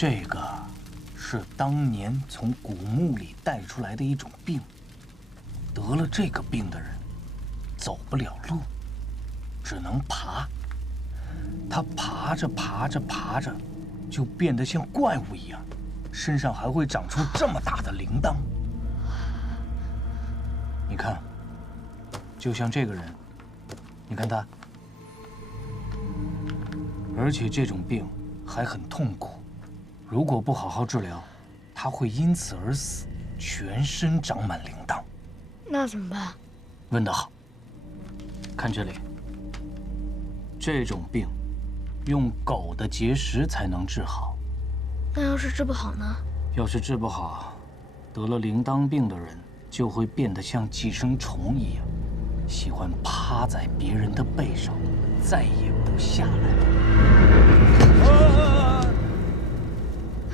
这个是当年从古墓里带出来的一种病，得了这个病的人走不了路，只能爬。他爬着爬着爬着，就变得像怪物一样，身上还会长出这么大的铃铛。你看，就像这个人，你看他，而且这种病还很痛苦。 如果不好好治疗，他会因此而死，全身长满铃铛。那怎么办？问得好。看这里，这种病用狗的结石才能治好。那要是治不好呢？要是治不好，得了铃铛病的人就会变得像寄生虫一样，喜欢趴在别人的背上，再也不下来。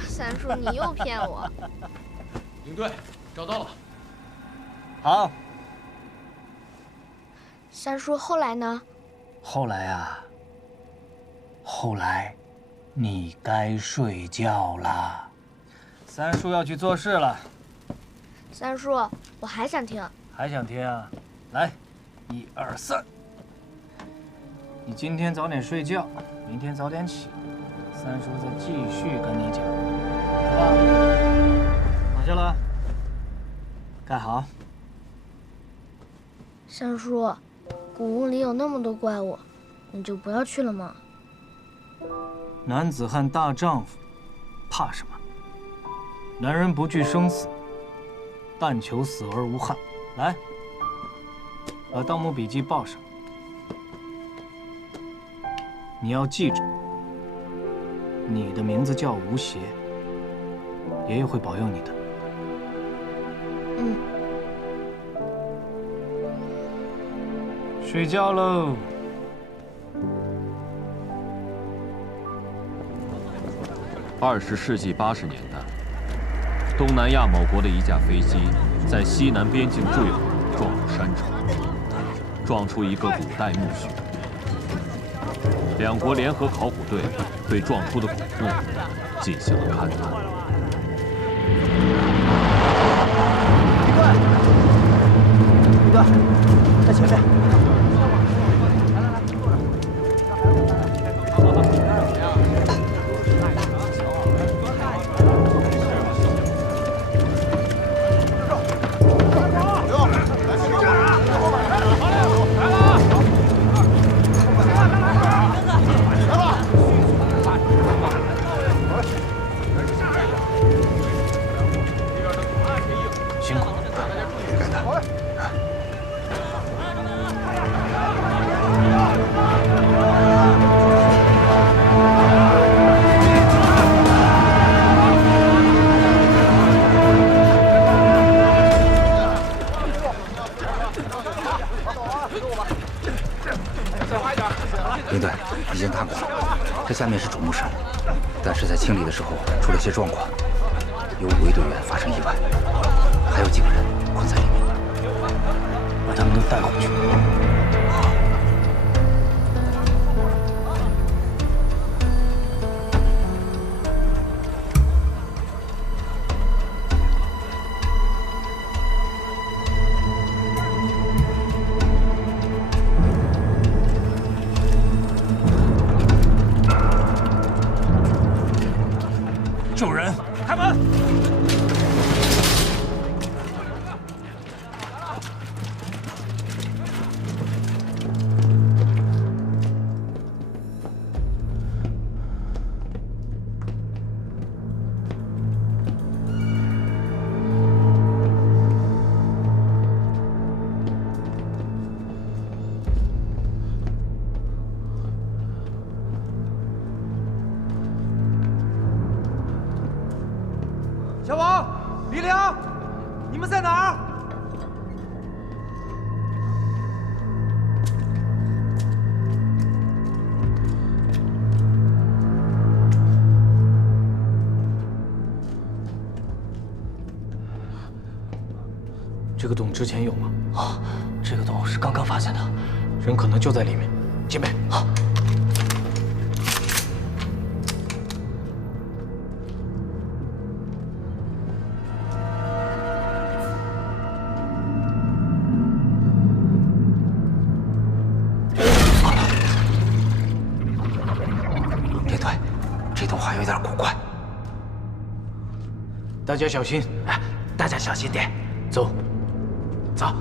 三叔，你又骗我！领队，找到了。好。三叔，后来呢？后来啊，后来，你该睡觉了。三叔要去做事了。三叔，我还想听。还想听啊？来，1、2、3。你今天早点睡觉，明天早点起。三叔再继续跟你讲。 好吧，躺下了，盖好。三叔，古墓里有那么多怪物，你就不要去了吗？男子汉大丈夫，怕什么？男人不惧生死，但求死而无憾。来，把《盗墓笔记》报上。你要记着，你的名字叫吴邪。 爷爷会保佑你的。嗯。睡觉喽。20世纪80年代，东南亚某国的一架飞机在西南边境坠毁，撞入山城，撞出一个古代墓穴。两国联合考古队对撞出的古墓进行了勘探。 李哥，在前面。辛苦了，别该的。 领队已经探过了，这下面是主墓室，但是在清理的时候出了些状况，有5位队员发生意外，还有几个人困在里面，把他们都带回去。救人！开门！小王、李良，你们在哪儿？这个洞之前有吗？啊，这个洞是刚刚发现的，人可能就在里面。戒备，好。动画有点古怪。大家小心！哎，大家小心点。走，走。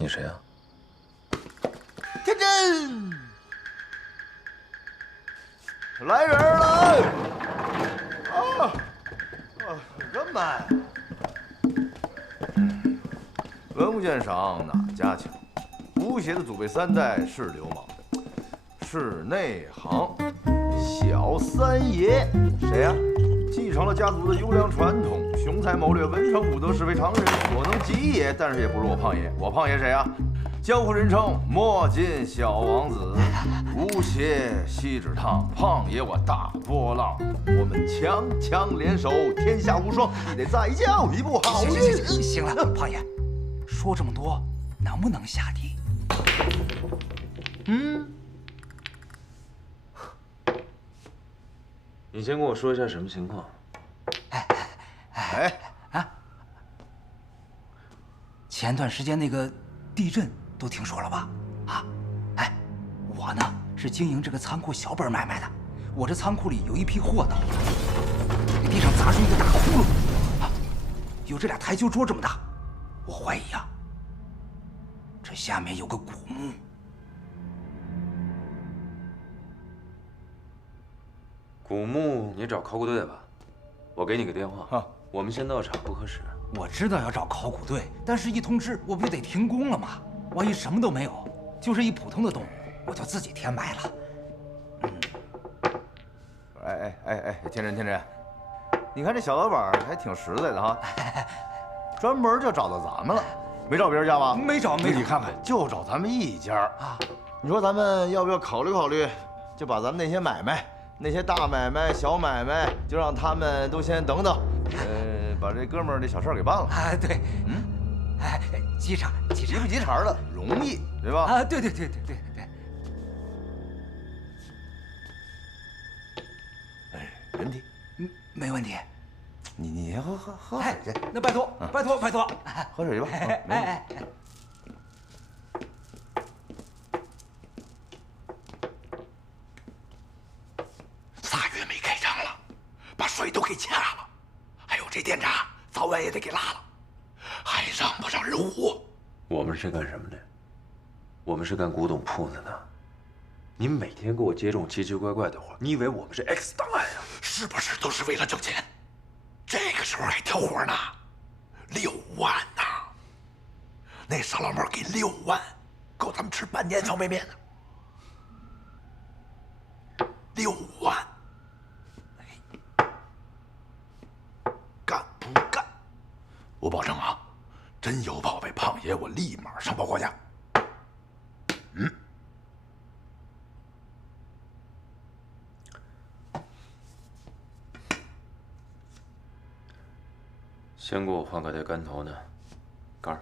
你谁啊？天真，来人了！这么慢。文物鉴赏哪家强？吴邪的祖辈三代是流氓的，是内行。小三爷谁呀？继承了家族的优良传统，雄才谋略，文成武德，是非常人，所能及也。但是也不如我胖爷。我胖爷谁呀？江湖人称墨镜小王子，吴邪锡纸烫，胖爷我大波浪。我们强强联手，天下无双。你得再叫一部好运。行了，胖爷，说这么多，能不能下地？你先跟我说一下什么情况？前段时间那个地震都听说了吧？我呢是经营这个仓库小本买卖的。我这仓库里有一批货到了，这地上砸出一个大窟窿，啊，有这俩台球桌这么大。我怀疑啊，这下面有个古墓。古墓，你找考古队吧，我给你个电话。啊，我们先到场，不合适。我知道要找考古队，但是一通知我不就得停工了吗？万一什么都没有，就是一普通的洞，我就自己填埋了。天真，你看这小老板还挺实在的哈，专门就找到咱们了，没找别人家吧？没找。你看看，就找咱们一家啊。你说咱们要不要考虑，就把咱们那些买卖，那些大买卖、小买卖，就让他们都先等等，把这哥们儿这小事儿给办了。啊，对，急茬不急茬的，容易，对吧？啊，对。问题，没问题。你喝水去。那拜托。喝水去吧。仨月没开张了，把水都给掐了，还有这电闸早晚也得给拉了，还让不让人活？我们是干什么的？我们是干古董铺子的。你每天给我接这种奇奇怪怪的活，你以为我们是 X 档案呀？是不是都是为了挣钱？这个时候还挑活呢？6万呐！那傻老猫给6万，够咱们吃半年方便面的。6万，干不干？我保证啊，真有宝贝胖爷，我立马上报国家。先给我换个带杆头的杆儿。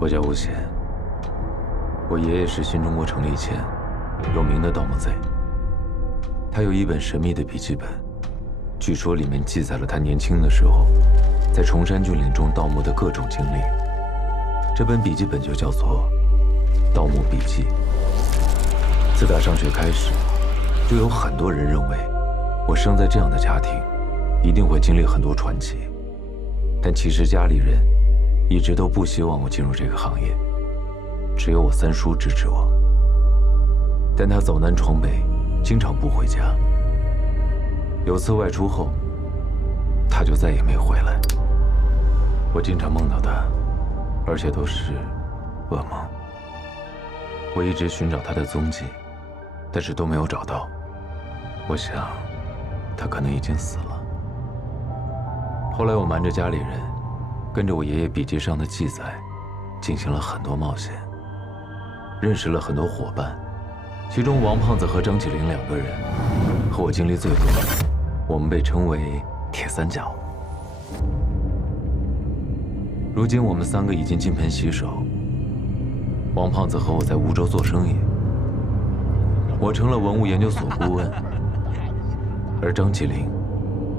我叫吴贤，我爷爷是新中国成立前有名的盗墓贼。他有一本神秘的笔记本，据说里面记载了他年轻的时候在崇山峻岭中盗墓的各种经历。这本笔记本就叫做《盗墓笔记》。自打上学开始，就有很多人认为我生在这样的家庭，一定会经历很多传奇。但其实家里人一直都不希望我进入这个行业，只有我三叔支持我。但他走南闯北，经常不回家。有次外出后，他就再也没回来。我经常梦到他，而且都是噩梦。我一直寻找他的踪迹，但是都没有找到。我想，他可能已经死了。后来我瞒着家里人，跟着我爷爷笔记上的记载，进行了很多冒险，认识了很多伙伴，其中王胖子和张起灵2个人和我经历最多，我们被称为铁三角。如今我们3个已经金盆洗手，王胖子和我在梧州做生意，我成了文物研究所顾问，而张起灵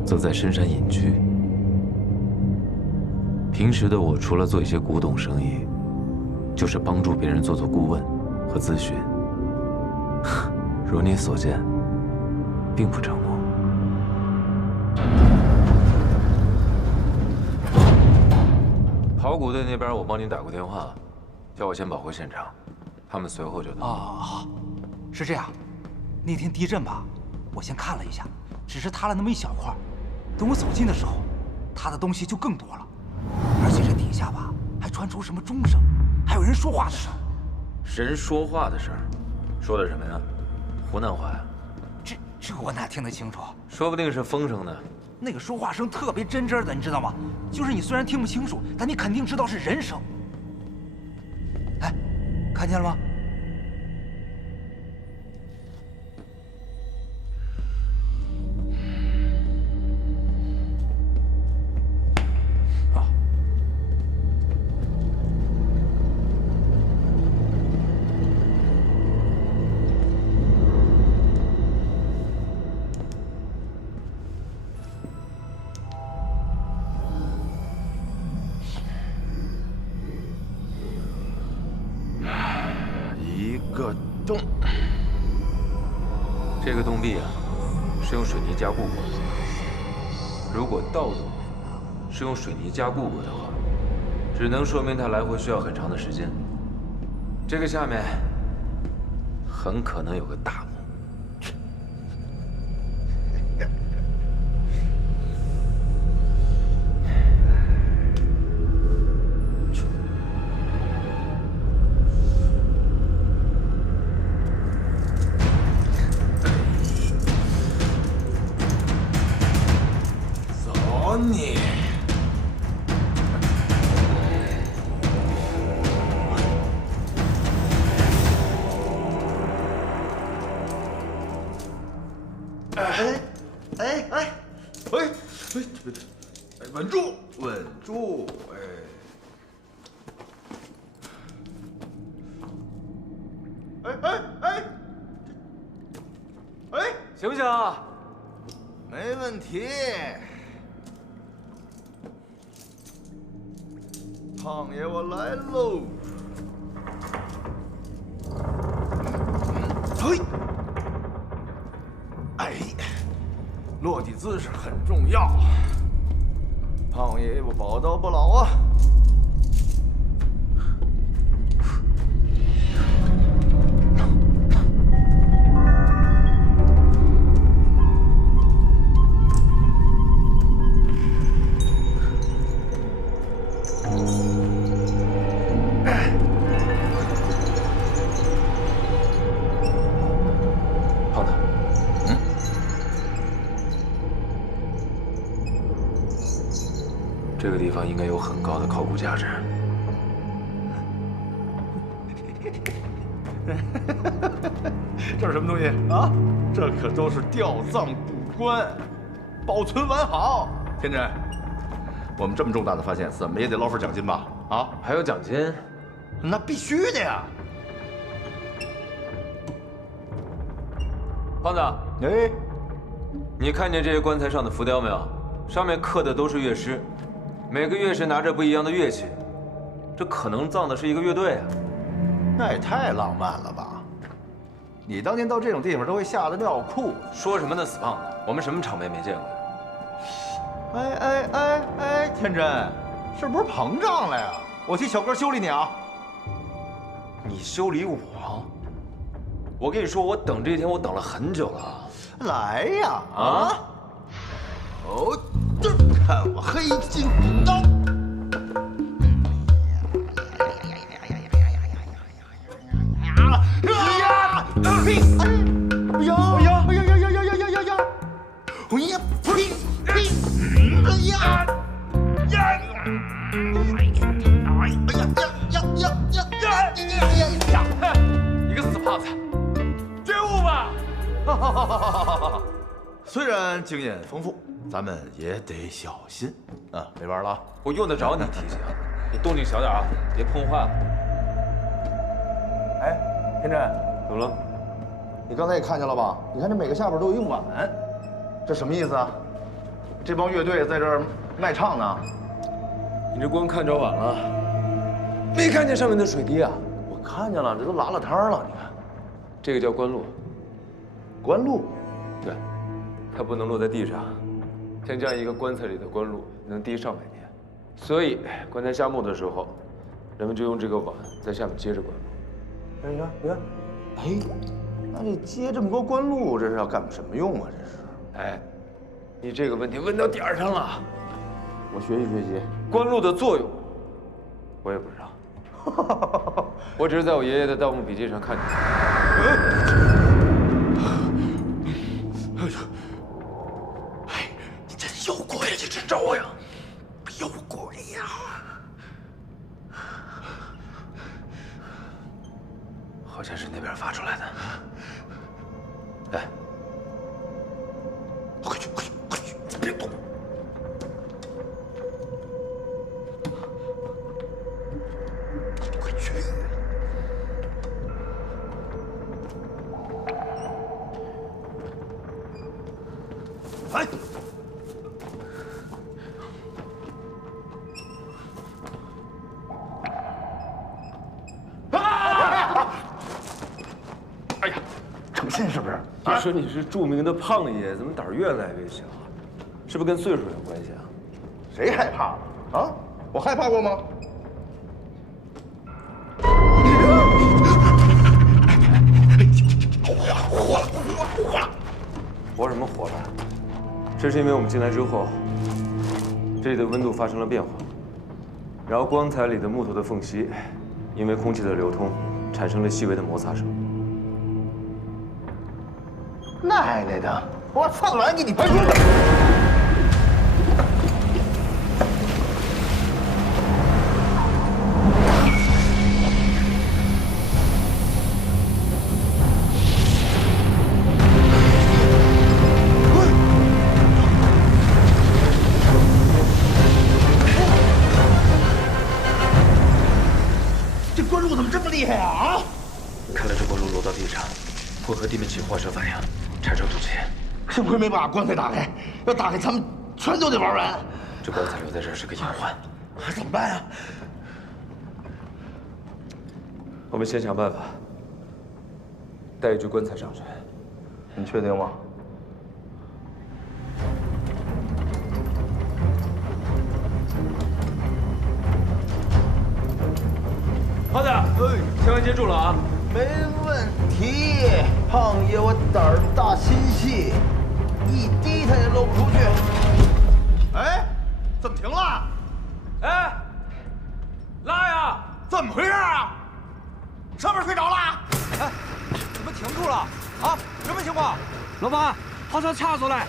则在深山隐居。平时的我除了做一些古董生意，就是帮助别人做顾问和咨询。如你所见，并不成功。考古队那边我帮你打过电话，叫我先保护现场，他们随后就到。好，是这样。那天地震吧，我先看了一下，只是塌了那么一小块。等我走近的时候，塌的东西就更多了，而且这底下吧还传出什么钟声，还有人说话的声。人说话的声，说的什么呀？湖南话呀？这我哪听得清楚？说不定是风声呢。那个说话声特别真真的，你知道吗？就是你虽然听不清楚，但你肯定知道是人声。哎，看见了吗？个洞。这个洞壁啊，是用水泥加固过的。如果盗洞是用水泥加固过的话，只能说明它来回需要很长的时间。这个下面很可能有个大墓。 你，稳住，稳住，行不行啊？没问题。 胖爷，我来喽！嘿，哎，落地姿势很重要。胖爷，我宝刀不老啊！这个地方应该有很高的考古价值。这是什么东西啊？这可都是吊葬古棺，保存完好。天真，我们这么重大的发现，怎么也得捞份奖金吧？啊，还有奖金？那必须的呀！胖子，哎，你看见这些棺材上的浮雕没有？上面刻的都是乐师。 每个乐师拿着不一样的乐器，这可能葬的是一个乐队啊！那也太浪漫了吧！你当年到这种地方都会吓得尿裤。说什么呢，死胖子！我们什么场面没见过呀？哎，天真，是不是膨胀了呀？我替小哥修理你啊！你修理我？我跟你说，我等这一天我等了很久了。来呀！啊！哦。 看我黑金刀！你个死胖子，觉悟吧！虽然经验丰富。 咱们也得小心啊！没玩了，我用得着你提醒。你动静小点啊，别碰坏了。哎，天真，怎么了？你刚才也看见了吧？你看这每个下边都有一碗，这什么意思啊？这帮乐队在这儿卖唱呢？你这光看着晚了，没看见上面的水滴啊？我看见了，这都拉了汤了。你看，这个叫棺露。棺露？对，它不能落在地上。 像这样一个棺材里的棺露能滴上百年，所以棺材下墓的时候，人们就用这个碗在下面接着棺露。你看，哎，那这接这么多棺露，这是要干什么用啊？这是？哎，你这个问题问到点儿上了。我学习学习。棺露的作用，我也不知道。我只是在我爷爷的《盗墓笔记》上看见的。有鬼！你真招呀！有鬼呀！好像是那边发出来的。哎，快去！别动！快去！哎！说你是著名的胖爷，怎么胆儿越来越小？是不是跟岁数有关系啊？谁害怕了啊？我害怕过吗？活什么活了？这是因为我们进来之后，这里的温度发生了变化，然后棺材里的木头的缝隙，因为空气的流通，产生了细微的摩擦声。奶奶的！我操，来给你搬出来！这关路怎么这么厉害啊？看来这关路落到地上，会和地面起化学反应，产生毒气。幸亏没把棺材打开，要打开咱们全都得玩完。这棺材留在这儿是个隐患，怎么办呀？我们先想办法带一具棺材上去。你确定吗？胖子，千万接住了啊！没问题，胖爷我胆儿大心细，一滴他也漏不出去。哎，怎么停了？哎，拉呀！怎么回事啊？上面睡着了？哎，怎么停住了？啊，什么情况？老板，好像卡住了，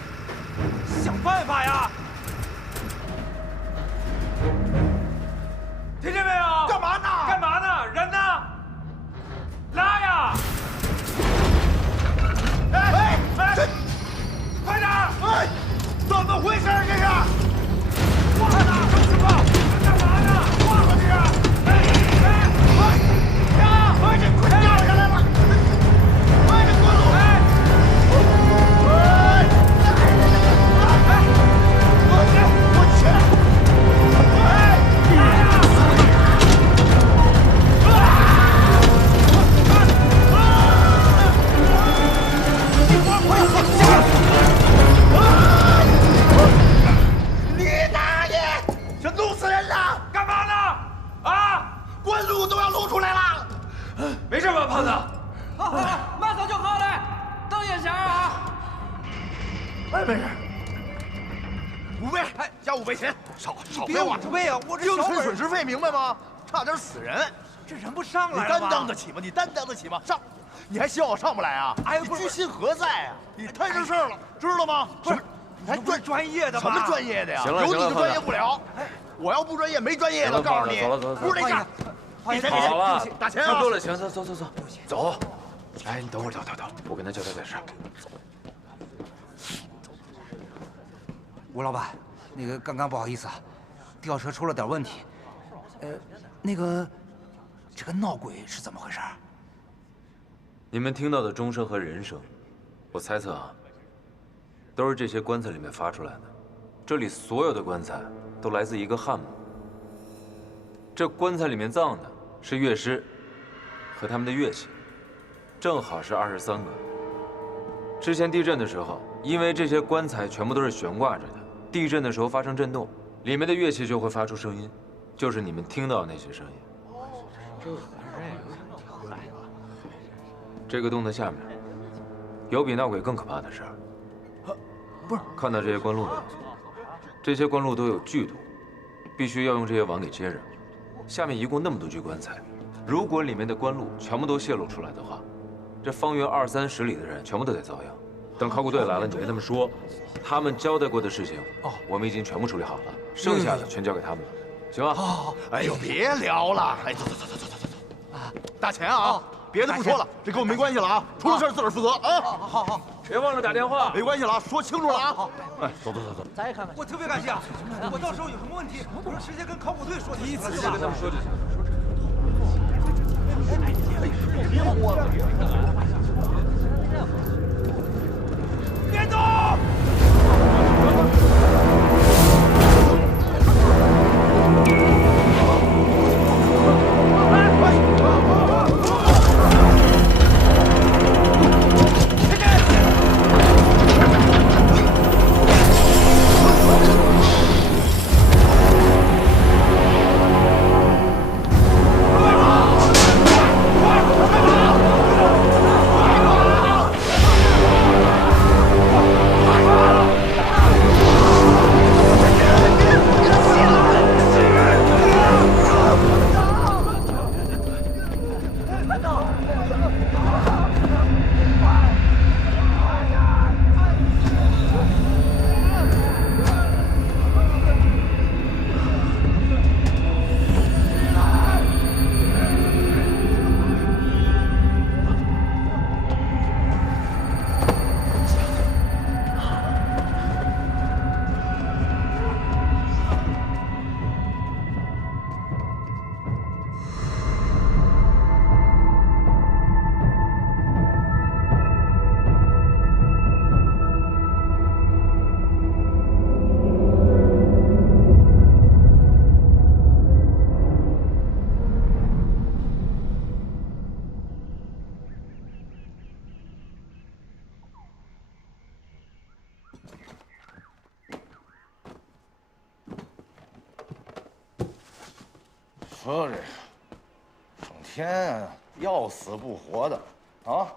想办法呀！听见没有？干嘛呢？干嘛呢？人呢？拉呀！哎，快点！哎，怎么回事这是？忘了，什么情况？干嘛呢？忘了这是？这快掉下来了！哎，这关路！我去！你大爷！这弄死人了！干嘛呢？啊！关路都要露出来了！没事吧，胖子？马上就好了，等一下啊！哎，没事。5倍，哎，加5倍钱，少别废话。 5倍啊！我这应小本存损失费，明白吗？差点死人，这人不上你来了吗？担当得起吗？你担当得起吗？上，你还希望我上不来啊？哎你居心何在啊？你摊上事儿了，知道吗？不是，还专业的吧？什么专业的呀？行了有你就专业行了不了。我要不专业，没专业的，告诉你，走了走了不是那样。给钱，好了，打钱啊！差不多了，行，走。哎，你等会儿，我跟他交代点事儿。吴老板，那个刚刚不好意思啊，吊车出了点问题。这个闹鬼是怎么回事？你们听到的钟声和人声，我猜测啊，都是这些棺材里面发出来的。这里所有的棺材都来自一个汉墓。这棺材里面葬的是乐师和他们的乐器，正好是23个。之前地震的时候，因为这些棺材全部都是悬挂着的，地震的时候发生震动，里面的乐器就会发出声音，就是你们听到的那些声音。这个洞的下面有比闹鬼更可怕的事儿。不是，看到这些棺路没有？这些棺路都有剧毒，必须要用这些网给接着。下面一共那么多具棺材，如果里面的棺路全部都泄露出来的话，这方圆20-30里的人全部都得遭殃。等考古队来了，你跟他们说，他们交代过的事情，我们已经全部处理好了，剩下的全交给他们了，行吧？好。哎呦，别聊了，哎，走。啊，打钱啊！别的不说了，这跟我没关系了啊！出了事自个儿负责啊！好，别忘了打电话。没关系了啊，说清楚了啊！哎，走。再看看，我特别感谢啊！我到时候有什么问题，我就直接跟考古队说就行了，直接跟他们说就行。别动！说这个，整天要死不活的，啊，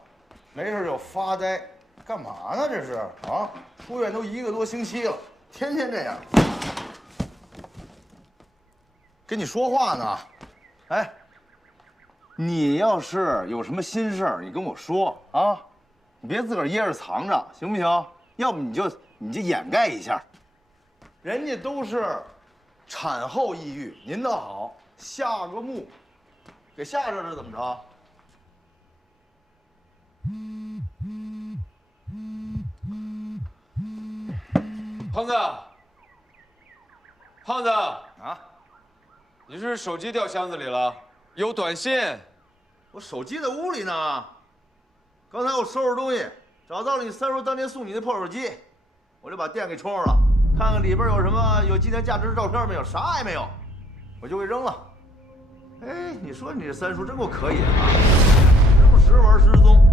没事就发呆，干嘛呢？这是啊，出院都1个多星期了，天天这样。跟你说话呢，哎，你要是有什么心事儿，你跟我说啊，你别自个儿掖着藏着，行不行？要不你就掩盖一下。人家都是产后抑郁，您倒好，下个墓，给吓着了怎么着？胖子，胖子啊，你是手机掉箱子里了？有短信。我手机在屋里呢。刚才我收拾东西，找到了你三叔当年送你的破手机，我就把电给充上了，看看里边有什么有纪念价值的照片没有，啥也没有，我就给扔了。哎，你说你这三叔真够可以的啊，时不时玩失踪，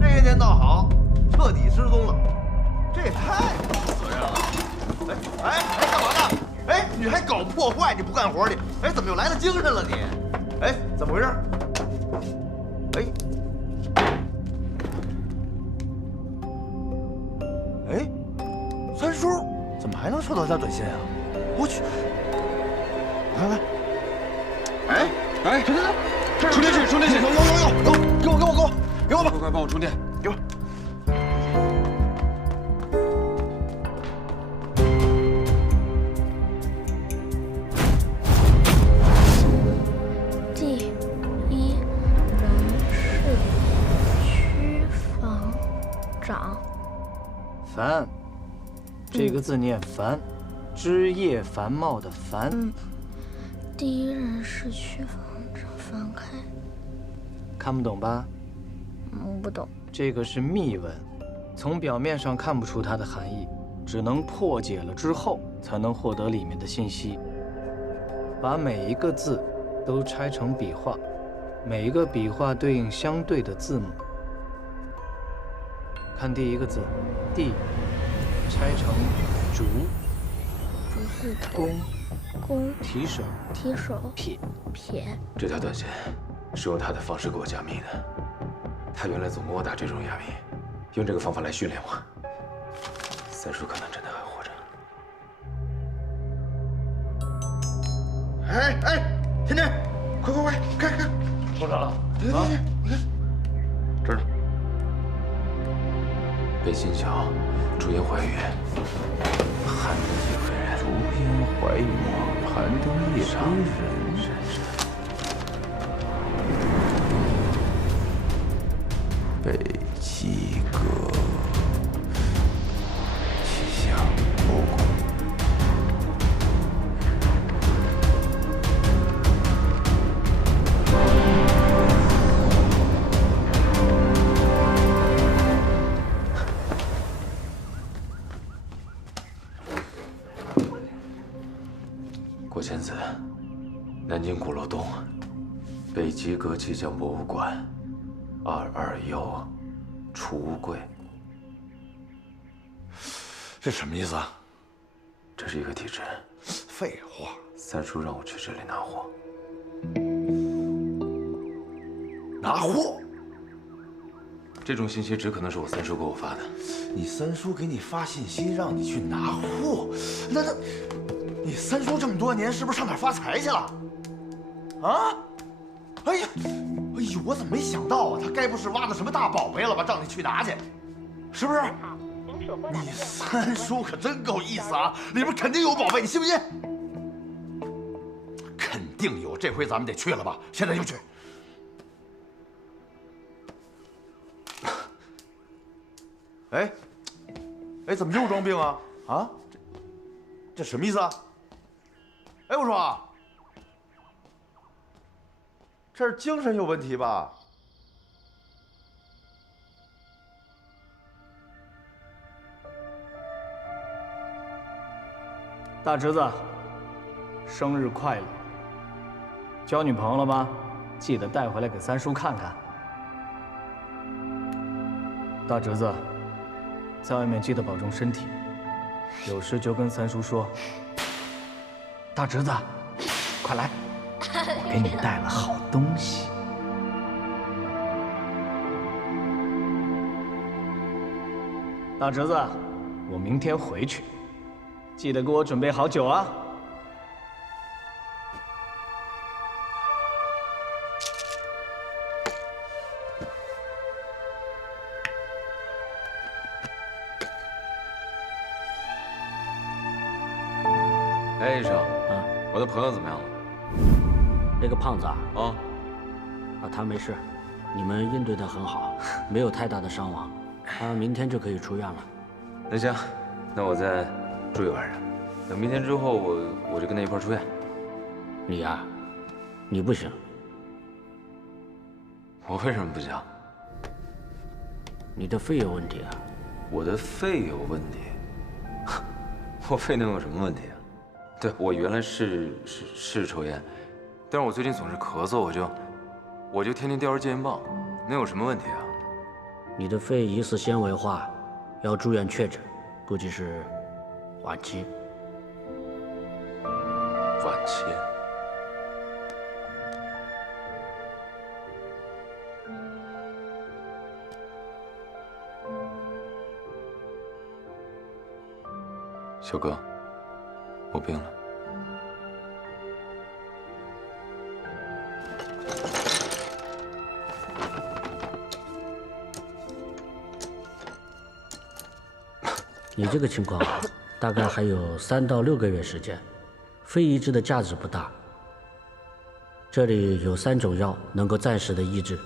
这些年倒好，彻底失踪了，这也太不负责任了。哎，干嘛呢？哎，你还搞破坏，你不干活去？哎，怎么又来了精神了你？哎，怎么回事？哎，哎，三叔怎么还能收到他短信啊？我去，看看。哎，充电器，充电器，有，给我吧，快帮我充电，给我。第1人事区房长。繁，这个字念繁，枝叶繁茂的繁。第1人事区房长，翻开。看不懂吧？不懂。这个是密文，从表面上看不出它的含义，只能破解了之后才能获得里面的信息。把每一个字都拆成笔画，每一个笔画对应相对的字母。看第1个字，地，拆成竹，竹字头，弓，提手，撇。这条短信是用他的方式给我加密的。他原来总跟我打这种哑谜，用这个方法来训练我。三叔可能真的还活着。哎，甜甜，快，看，多少了？你看，这儿呢。北新桥，烛烟怀玉，寒灯夜归人。烛烟怀玉，寒灯夜归人。北极阁，气象后宫。郭仙子，南京鼓楼东，北极阁气象博物馆，221储物柜。这什么意思啊？这是一个地址。废话，三叔让我去这里拿货。拿货？这种信息只可能是我三叔给我发的。你三叔给你发信息让你去拿货，那你三叔这么多年是不是上哪儿发财去了？啊？哎呀，我怎么没想到啊？他该不是挖的什么大宝贝了吧？让你去拿去，是不是？你三叔可真够意思啊！里边肯定有宝贝，你信不信？肯定有，这回咱们得去了吧？现在就去。哎，怎么又装病啊？啊？这什么意思啊？哎，我说，这是精神有问题吧？大侄子，生日快乐！交女朋友了吗？记得带回来给三叔看看。大侄子，在外面记得保重身体，有事就跟三叔说。大侄子，快来！我给你带了好东西。大侄子，我明天回去，记得给我准备好酒啊。哎，医生，我的朋友怎么样了？那个胖子啊，他没事，你们应对得很好，没有太大的伤亡，他明天就可以出院了。那行，那我再住一晚上，等明天之后我就跟他一块出院。你呀，你不行。我为什么不行？你的肺有问题啊。我的肺有问题？我肺能有什么问题啊？对，我原来是抽烟，但是我最近总是咳嗽，我就天天吊着健身棒，能有什么问题啊？你的肺疑似纤维化，要住院确诊，估计是晚期。晚期？小哥，我病了。你这个情况，大概还有3到6个月时间，肺移植的价值不大。这里有3种药能够暂时的医治，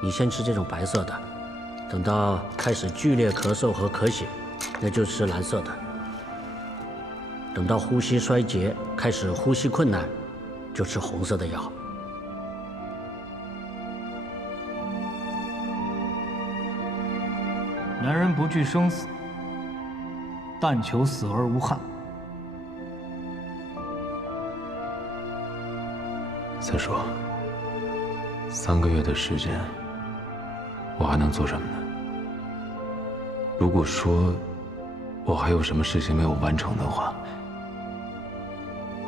你先吃这种白色的，等到开始剧烈咳嗽和咳血，那就吃蓝色的。等到呼吸衰竭，开始呼吸困难，就吃红色的药。男人不惧生死，但求死而无憾。再说，3个月的时间，我还能做什么呢？如果说我还有什么事情没有完成的话，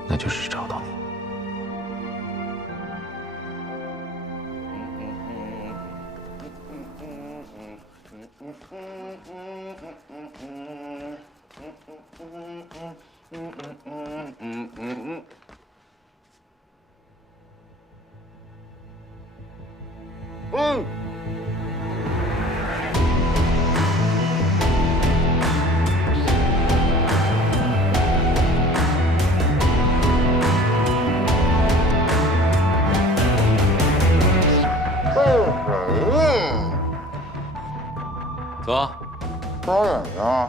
那就是找到你。走，导演呢？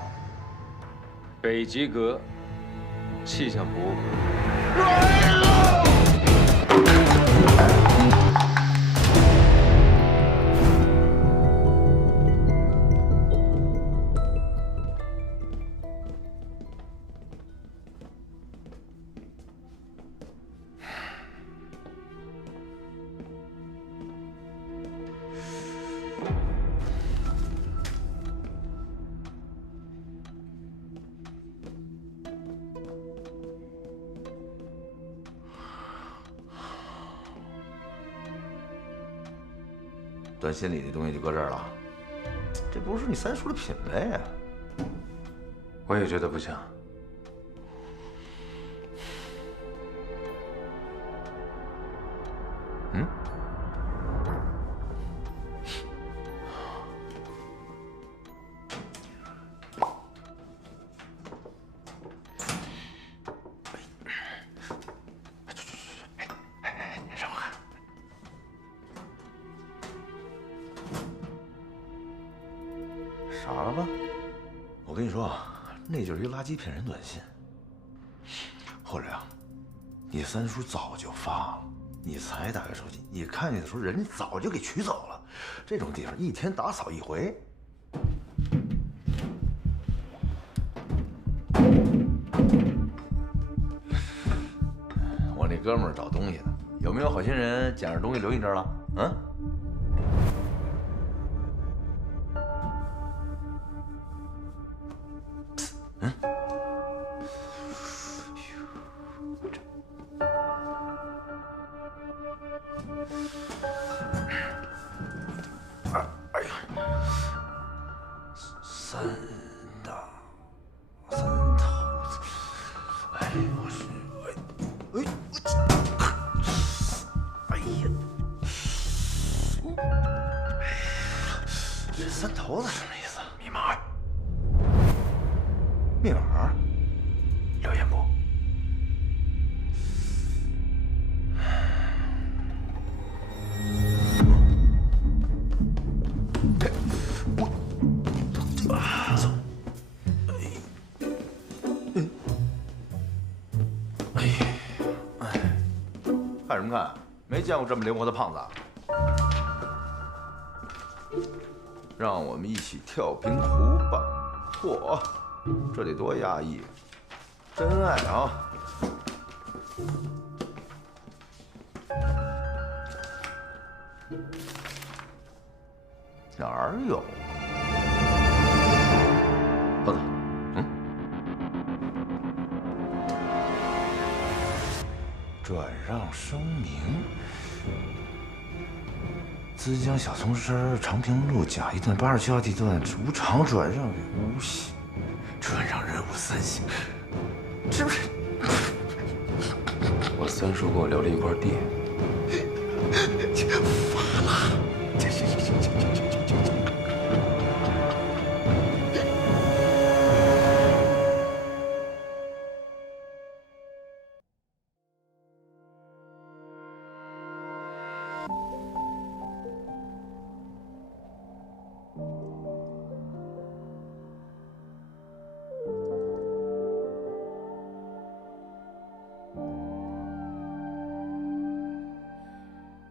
北极阁气象博物馆。段心里的东西就搁这儿了，这不是你三叔的品味啊！我也觉得不行。嗯？傻了吧？我跟你说啊，那就是一垃圾骗人短信。或者啊，你三叔早就发了，你才打开手机，你看见的时候，人家早就给取走了。这种地方一天打扫一回。我那哥们儿找东西呢，有没有好心人捡着东西留你这儿了？嗯？三头子什么意思？密码。密码？留言簿。走。看什么看？没见过这么灵活的胖子啊！让我们一起跳平湖吧！嚯，这得多压抑！真爱啊！哪儿有？包子，转让声明。资江小松山长平路甲一段87号地段无偿转让给无锡，转让任务3项，是不是？我三叔跟我留了一块地，发了。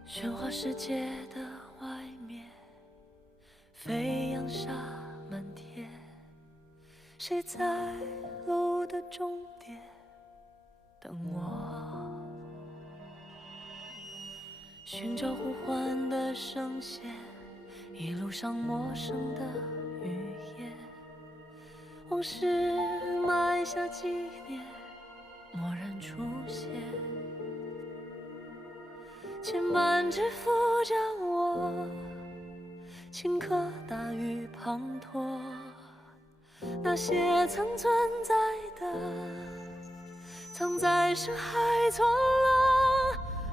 喧哗世界的外面，飞扬沙满天，谁在路的终点等我？寻找呼唤的声线，一路上陌生的语言，往事埋下纪念，蓦然出现。牵绊着扶着我，顷刻大雨滂沱，那些曾存在的，藏在深海错落。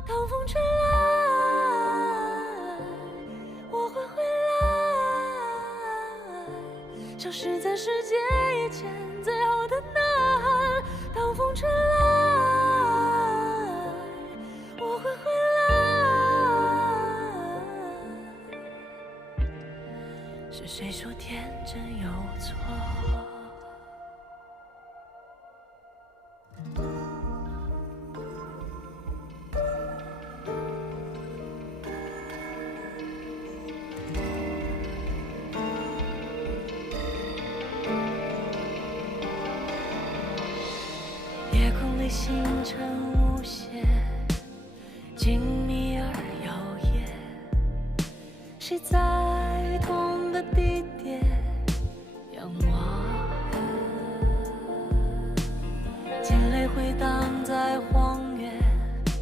当风吹来，我会回来，消失在世界以前最后的呐喊。当风吹来，我会回来。是谁说天真有错？夜空里星辰无限，静谧而耀眼。谁在同个地点仰望？惊雷回荡在荒原，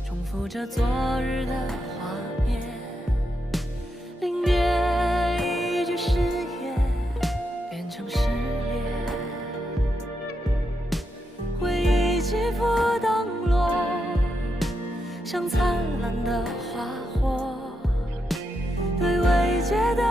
重复着昨日的画面。临别一句誓言，变成失恋。回忆起伏荡落，像灿烂的花火。对未解的